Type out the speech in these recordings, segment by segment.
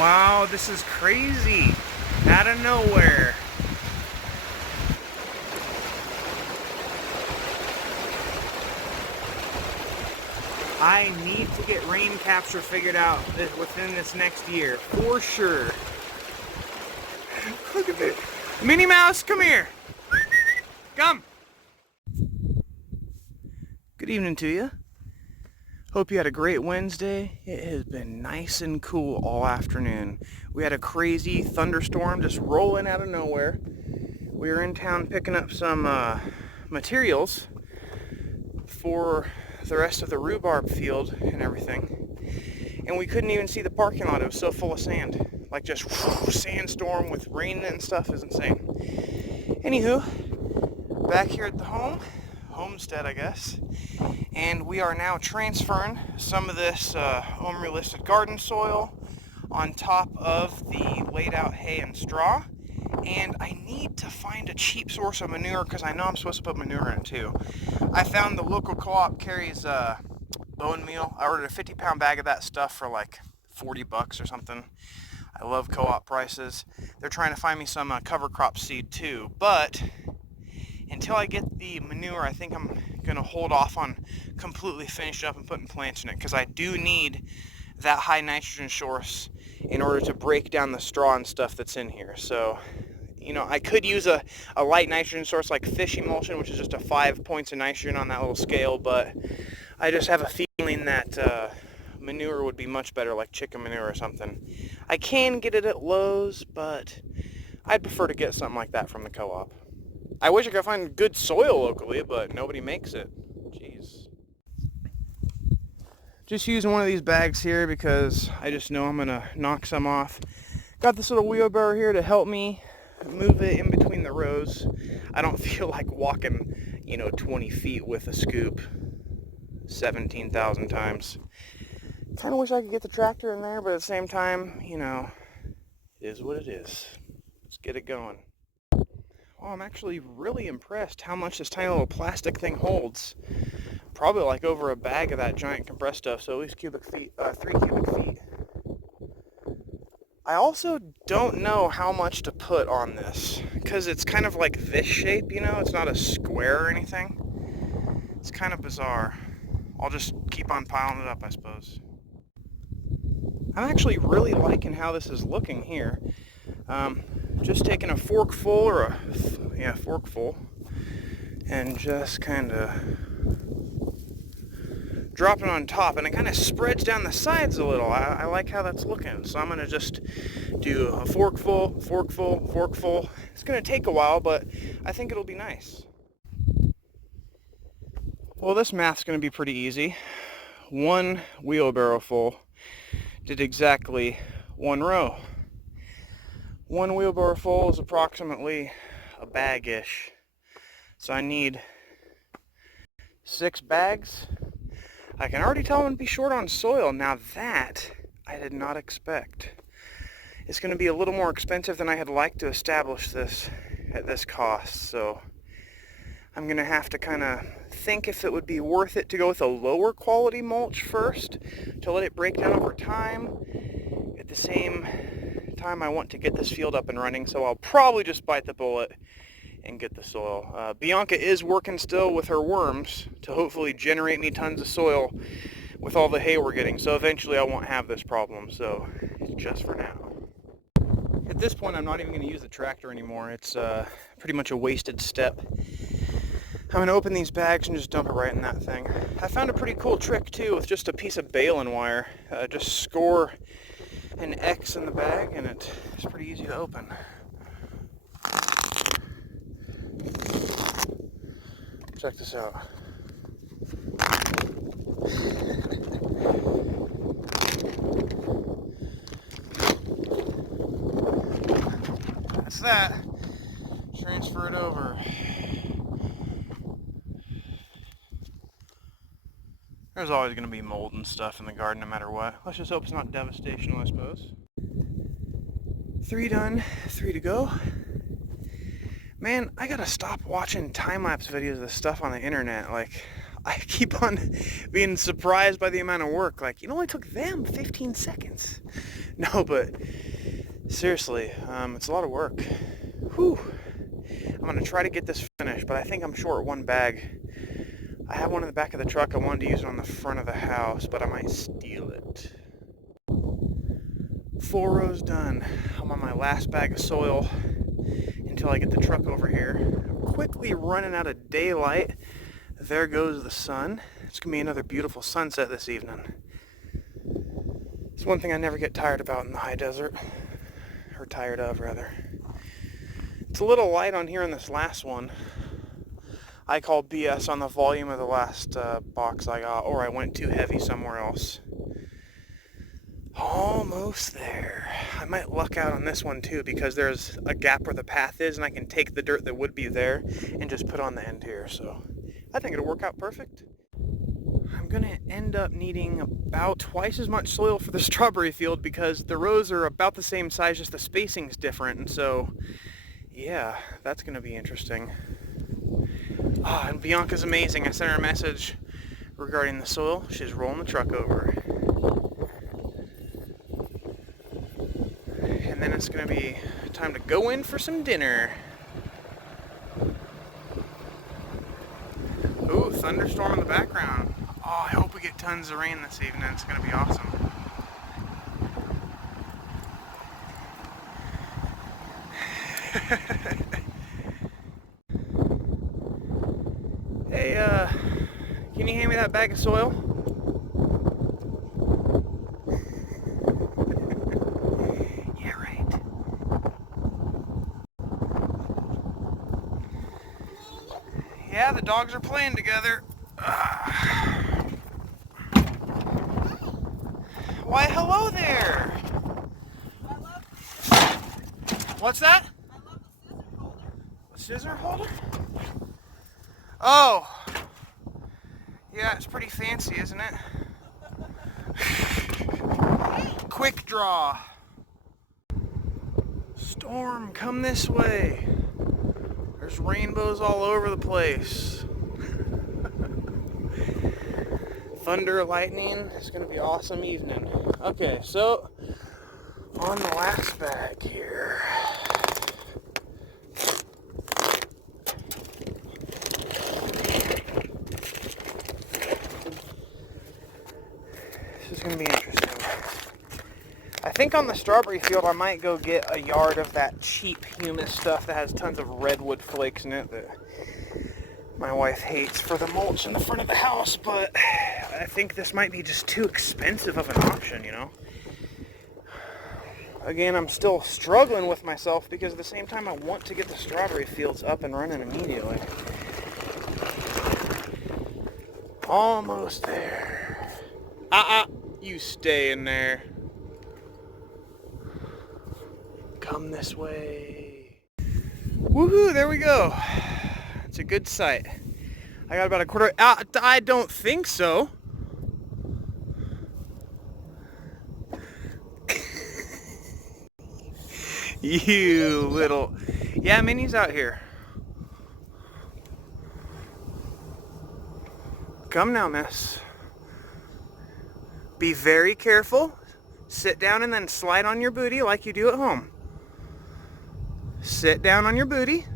Wow, this is crazy. Out of nowhere. I need to get rain capture figured out within this next year, for sure. Look at this. Minnie Mouse, come here. Come. Good evening to you. Hope you had a great Wednesday. It has been nice and cool all afternoon. We had a crazy thunderstorm just rolling out of nowhere. We were in town picking up some materials for the rest of the rhubarb field and everything. And we couldn't even see the parking lot. It was so full of sand. Like just sandstorm with rain and stuff is insane. Anywho, back here at the homestead, I guess. And we are now transferring some of this home-relisted garden soil on top of the laid out hay and straw. And I need to find a cheap source of manure because I know I'm supposed to put manure in it too. I found the local co-op carries bone meal. I ordered a 50-pound bag of that stuff for like $40 or something. I love co-op prices. They're trying to find me some cover crop seed too, but until I get the manure, I think I'm gonna hold off on completely finishing up and putting plants in it because I do need that high nitrogen source in order to break down the straw and stuff that's in here. So, you know, I could use a light nitrogen source like fish emulsion, which is just a 5 points of nitrogen on that little scale, but I just have a feeling that manure would be much better, like chicken manure or something. I can get it at Lowe's, but I'd prefer to get something like that from the co-op. I wish I could find good soil locally, but nobody makes it. Jeez. Just using one of these bags here because I just know I'm gonna knock some off. Got this little wheelbarrow here to help me move it in between the rows. I don't feel like walking, 20 feet with a scoop 17,000 times. Kind of wish I could get the tractor in there, but at the same time, it is what it is. Let's get it going. Oh, I'm actually really impressed how much this tiny little plastic thing holds. Probably like over a bag of that giant compressed stuff, so at least 3 cubic feet. I also don't know how much to put on this, because it's kind of like this shape, it's not a square or anything. It's kind of bizarre. I'll just keep on piling it up, I suppose. I'm actually really liking how this is looking here. Just taking a forkful and just kind of dropping on top, and it kind of spreads down the sides a little. I like how that's looking, so I'm going to just do a forkful. It's going to take a while, but I think it'll be nice. Well, this math's going to be pretty easy. 1 wheelbarrow full did exactly 1 row. 1 wheelbarrow full is approximately a bag-ish. So I need 6 bags. I can already tell I'm going to be short on soil. Now that I did not expect. It's going to be a little more expensive than I had liked to establish this at this cost. So I'm going to have to kind of think if it would be worth it to go with a lower quality mulch first to let it break down over time. At the same time, I want to get this field up and running, so I'll probably just bite the bullet and get the soil. Bianca is working still with her worms to hopefully generate me tons of soil with all the hay we're getting, so eventually I won't have this problem, so it's just for now. At this point, I'm not even going to use the tractor anymore. It's pretty much a wasted step. I'm going to open these bags and just dump it right in that thing. I found a pretty cool trick too with just a piece of baling wire. Just score an X in the bag and it's pretty easy to open. Check this out. That's that. Transfer it over. There's always going to be mold and stuff in the garden no matter what. Let's just hope it's not devastational, I suppose. 3 done, 3 to go. Man, I gotta stop watching time-lapse videos of this stuff on the internet. Like, I keep on being surprised by the amount of work. Like, it only took them 15 seconds. No, but seriously, it's a lot of work. Whew. I'm gonna try to get this finished, but I think I'm short one bag. I have one in the back of the truck. I wanted to use it on the front of the house, but I might steal it. 4 rows done. I'm on my last bag of soil until I get the truck over here. I'm quickly running out of daylight. There goes the sun. It's gonna be another beautiful sunset this evening. It's one thing I never get tired about in the high desert, or tired of rather. It's a little light on here in this last one. I called BS on the volume of the last box I got, or I went too heavy somewhere else. Almost there. I might luck out on this one too, because there's a gap where the path is and I can take the dirt that would be there and just put on the end here. So I think it'll work out perfect. I'm gonna end up needing about twice as much soil for the strawberry field because the rows are about the same size, just the spacing's different. And so yeah, that's gonna be interesting. And Bianca's amazing. I sent her a message regarding the soil. She's rolling the truck over. And then it's going to be time to go in for some dinner. Ooh, thunderstorm in the background. Oh, I hope we get tons of rain this evening. It's going to be awesome. Hey, can you hand me that bag of soil? Yeah, right. Yeah, the dogs are playing together. Why, hello there. What's that? I love the scissor holder. A scissor holder? Oh. Yeah, it's pretty fancy, isn't it? Quick draw. Storm, come this way. There's rainbows all over the place. Thunder, lightning. It's gonna be an awesome evening. Okay, so on the last bag here. This is gonna be interesting. I think on the strawberry field I might go get a yard of that cheap humus stuff that has tons of redwood flakes in it that my wife hates for the mulch in the front of the house, but I think this might be just too expensive of an option, you know? Again, I'm still struggling with myself because at the same time I want to get the strawberry fields up and running immediately. Almost there. You stay in there. Come this way. Woohoo, there we go. It's a good sight. I got about a quarter. I don't think so. You little. Yeah, Minnie's out here. Come now, miss. Be very careful. Sit down and then slide on your booty like you do at home. Sit down on your booty.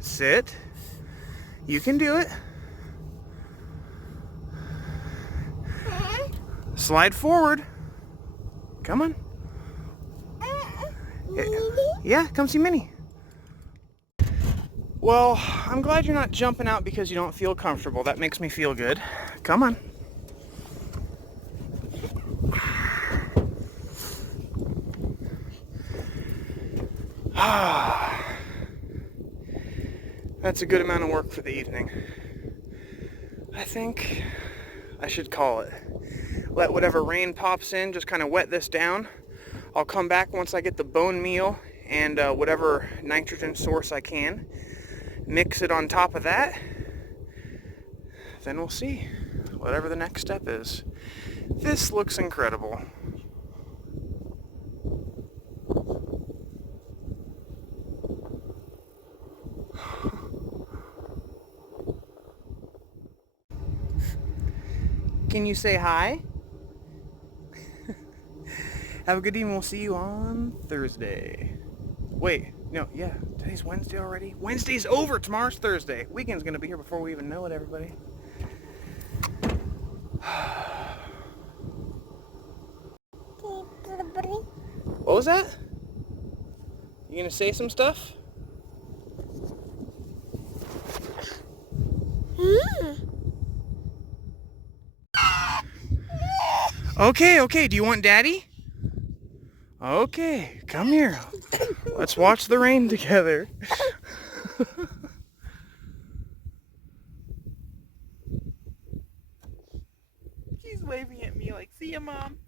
Sit. You can do it. Slide forward. Come on. Yeah, come see Minnie. Well, I'm glad you're not jumping out because you don't feel comfortable. That makes me feel good. Come on. That's a good amount of work for the evening. I think I should call it. Let whatever rain pops in just kind of wet this down. I'll come back once I get the bone meal and whatever nitrogen source I can. Mix it on top of that. Then we'll see whatever the next step is. This looks incredible. Can you say hi? Have a good evening. We'll see you on Thursday. Wait, no, yeah. Today's Wednesday already. Wednesday's over. Tomorrow's Thursday. Weekend's gonna be here before we even know it, everybody. What was that? You gonna say some stuff? Okay, do you want Daddy? Okay, come here. Let's watch the rain together. He's waving at me like, see ya, Mom.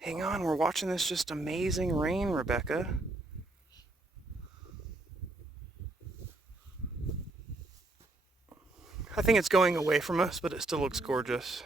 Hang on, we're watching this just amazing rain, Rebecca. I think it's going away from us, but it still looks gorgeous.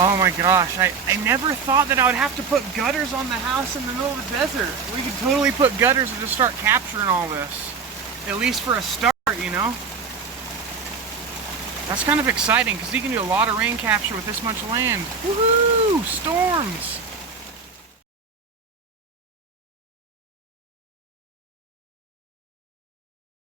Oh my gosh, I never thought that I would have to put gutters on the house in the middle of the desert. We could totally put gutters and just start capturing all this. At least for a start, you know? That's kind of exciting because you can do a lot of rain capture with this much land. Woohoo! Storms!